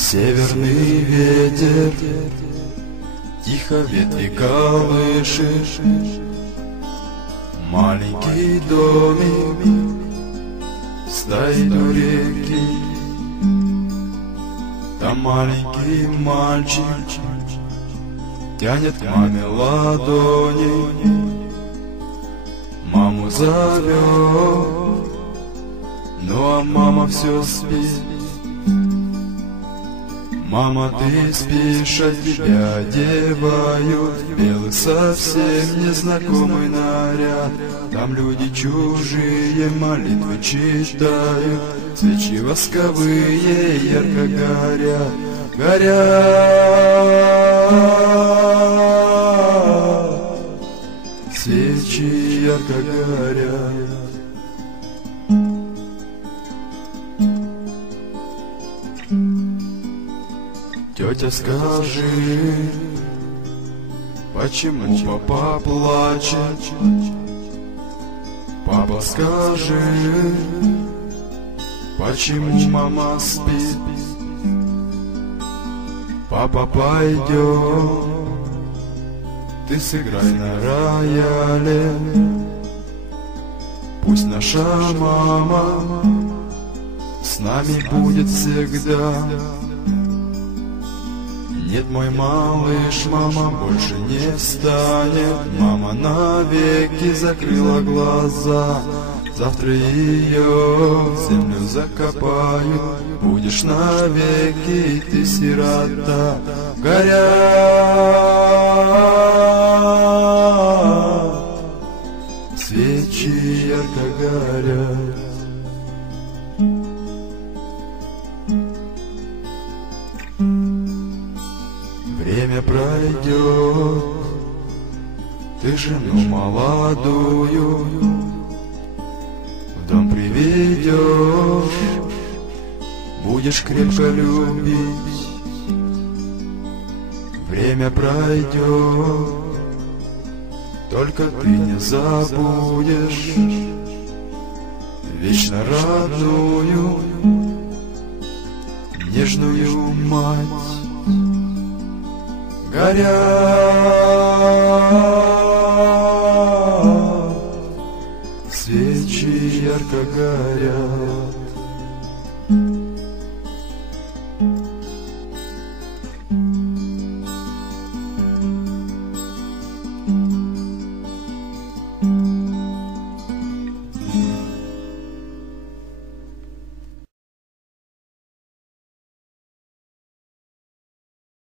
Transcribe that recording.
Северный ветер тихо ветви колышет, маленький домик стоит у реки. Там маленький мальчик тянет к маме ладони, маму зовет, ну а мама все спит. Мама, ты спишь, а тебя одевают в белый совсем незнакомый наряд. Там люди чужие молитвы читают, свечи восковые ярко горят, горят. Свечи ярко горят. Тетя, скажи, почему папа плачет? Папа, скажи, почему мама спит? Папа, пойдем, ты сыграй на рояле, пусть наша мама с нами будет всегда. Нет, мой малыш, мама больше не встанет. Мама навеки закрыла глаза. Завтра ее в землю закопают. Будешь навеки, и ты сирота. Горят свечи, ярко горят. Время пройдет, ты жену молодую в дом приведешь, будешь крепко любить. Время пройдет, только ты не забудешь вечно родную, нежную мать. Горят свечи, ярко горят.